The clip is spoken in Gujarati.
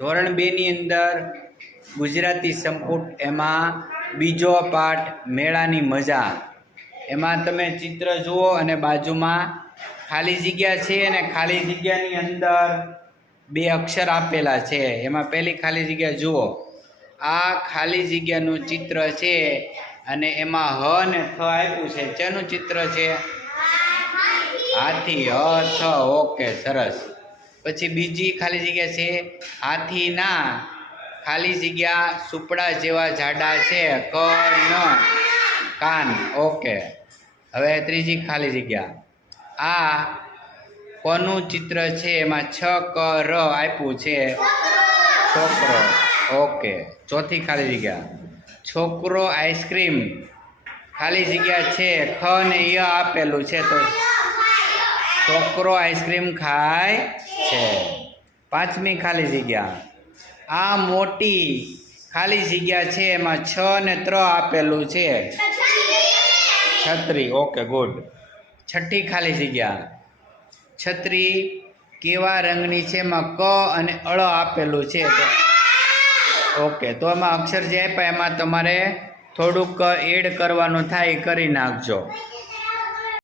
ધોરણ 2 ની અંદર ગુજરાતી સંપુટ એમાં બીજો પાઠ મેળાની મજા. એમાં તમે ચિત્ર જુઓ અને બાજુમાં ખાલી જગ્યા છે અને ખાલી જગ્યાની અંદર બે અક્ષર આપેલા છે. એમાં પહેલી ખાલી જગ્યા જુઓ. આ ખાલી જગ્યાનું ચિત્ર છે અને એમાં હ ને થ આપ્યું છે. શેનું ચિત્ર છે? હાથી. હ થ. ઓકે, સરસ. પછી બીજી ખાલી જગ્યા છે હાથીના ખાલી જગ્યા સુપડા જેવા જાડા છે ક ન કાન. ઓકે. હવે ત્રીજી ખાલી જગ્યા. આ કોનું ચિત્ર છે? એમાં છ ક ર આપ્યું છે છોકરો. ઓકે. ચોથી ખાલી જગ્યા છોકરો આઈસ્ક્રીમ ખાલી જગ્યા છે ખ ને ય આપેલું છે તો છોકરો આઈસ્ક્રીમ ખાય છે. પાંચમી ખાલી જગ્યા આ મોટી ખાલી જગ્યા છે એમાં છ ને ત્ર આપેલું છે છત્રી. Okay, good. છઠ્ઠી ખાલી જગ્યા છત્રી કેવા રંગની છે? એમાં ક અને અળ આપેલું છે. ઓકે, તો એમાં અક્ષર જે આપ્યા એમાં તમારે થોડુંક એડ કરવાનું થાય, કરી નાખજો.